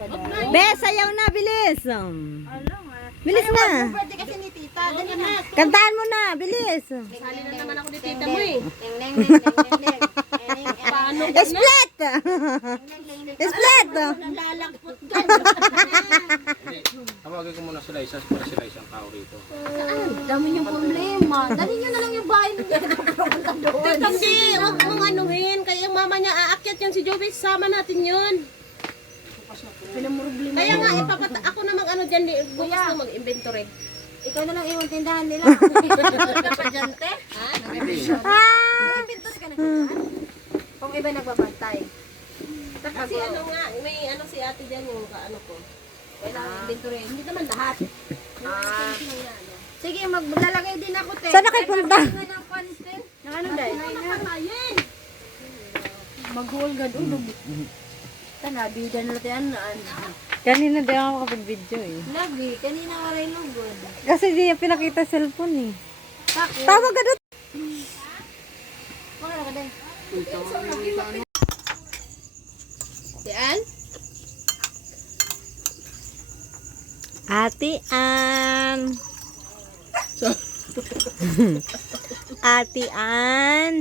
Be, sayaw na, bilis. Bilis na. Birthday kasi ni tita. Dali na. Kantahan mo na, bilis. Sali na naman ako ni tita mo eh. Paano? Split! Split! Nalalagpot dyan. Tawagin ko muna sila isas para sila isang tao rito. Saan? Dami niyong problema. Dali niyo na lang yung bahay ninyo. Tita, hindi. Huwag mong anuhin. Kaya yung mama niya aakyat yun si Joey. Sama natin yun. Kaya nga, ako namang ano dyan, bukas na mag-inventory. Ikaw na lang iwan tindahan nila. Ka pa dyan, te? Ha? Nag-inventory ka na dyan? Kung iba nagbabantay. Kasi ano nga, may ano si ate dyan yung kaano ko. Kailangan inventory. Hindi naman lahat. Sige, maglalagay din ako, te. Saan na kayo punta? Nang ano dahil? Mag-hulgad ulog. Tanabidan natin yan. Kanina di ako kapag-video eh. Lagi, kanina ka rin lugod. Kasi di niya pinakita cellphone eh. Bakit? Tawag ka doon. Mga ka dahil. Diyan? Ate Ann. Ate Ann.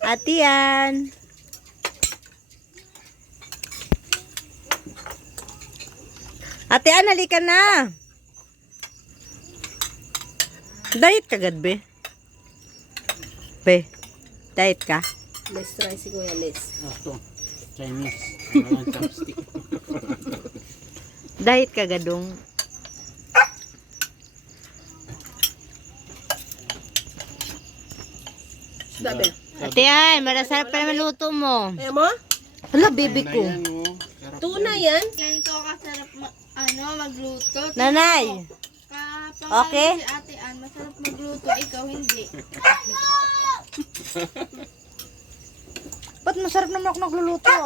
Ate Ann. Ate Ann, halika na. Diet ka gad, be? Be, diet ka? Let's try si Kuya Les. Ito, Chinese. Ano ang chopstick? Diet ka gadong. Sabi. Ate Ann, marasarap pa naman luto mo. Kaya mo? Hala, baby ko. Tuna yan? Ganito kasarap magluto. Nanay. Okay? Si Ate Ann, masarap magluto, ikaw hindi. Ba't masarap naman ako nagluluto?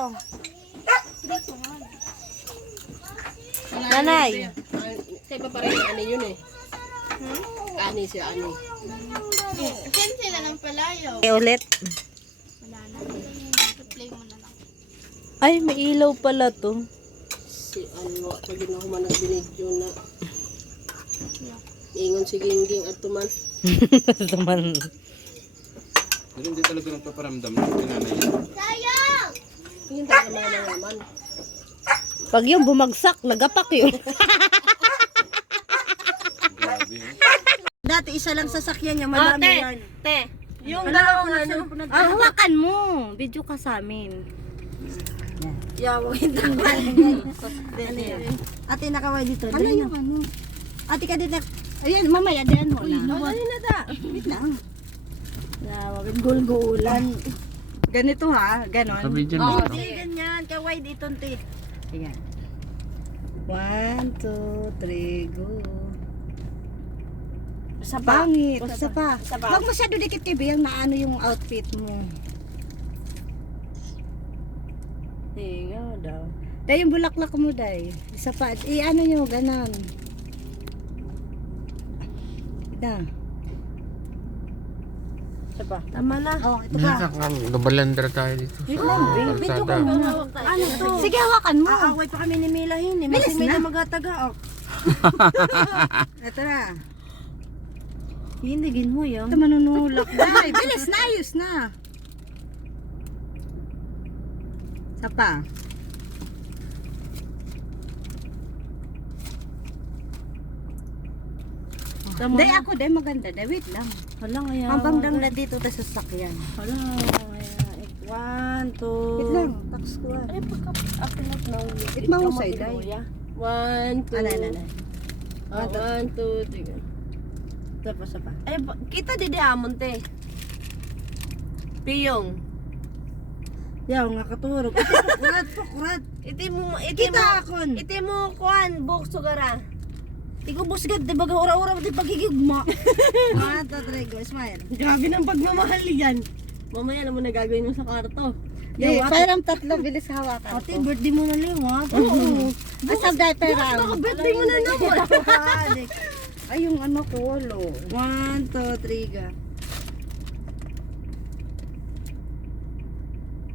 Nanay. Sa iba pa rin yung ani yun eh. Ani siya, ani. Send sila ng palayaw. Ulit. Wala na. Play mo na lang. Ay, may ilaw pala to. Si ano, pag ako man nagbinidyo na. Ingon si Gingging at tuman. Taman. Pero hindi talaga nagpaparamdam ng pinanay. Yung talaga naman. Pag yung bumagsak, nagapak yun. Grabe. Dati isa lang sasakyan niya, madami yan. Te. Yung dalawang ano. Hawakan mo. Video ka sa amin. Yawa, hindi ko. Ate, nakaway dito. Ano yung ano? Ate ka dito. Ayan, mamaya, diyan mo na. Dali na da. Wait lang. Nawagin gulgulan. Ganito ha, ganon. Sabi dyan Oo, dito. di ganyan. Kaway dito, te. Ayan. 1, 2, 3, go. Sa pa. Pangit. Isa pa. Isa pa. Huwag masyado dikit kay Beyang na ano yung outfit mo. Tingaw daw. Dahil yung bulaklak mo dahil. Isa pa. I-ano nyo, ganon. Ida. Isa pa. Tama na. Oh, ito pa. Nabalandra tayo dito. Wait lang, video ka Kalsada. muna. Ano to? Sige, hawakan mo. Aaway pa kami ni Milahin. Eh. Bilis Kasi Mila na. magataga. Oh. Ito na. Hindigin mo yan. Ito manunulak. Dahil, bilis na, ayos na. Isa pa. Dahil ako, dahil maganda. Dahil, wait lang. Hala, kaya. Hambang dang na dito tayo sa sakyan. Hala, kaya. 1, 2. Wait lang, tax ko ah. Ay, pagka-upload na. It mahusay, day. 1, 2. Alay. 1, 2, 3. Tapos pa. Ay, kita di amon te. Piyong. Yaw, nga katurog. Kurat. Kita akon. Iti mo kuan, bukso gara. Tigo busgad, di baga ura-ura, di pagigigma. 1, 2, 3, go, smile. Grabe ng pagmamahal yan. Mamaya naman na gagawin mo sa karto. Parang tatlo, bilis hawakan Ate, ko. birthday mo na liwat. Oo. Asab dahil pera. Baka birthday mo na naman. Ay, yung ano ko, lo. 1, 2, 3, go.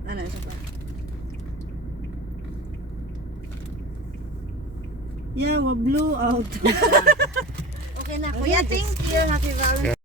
Ano, isa pa? Yeah, wa blow out. Okay na. Kuya, thank you. Happy Valentine's.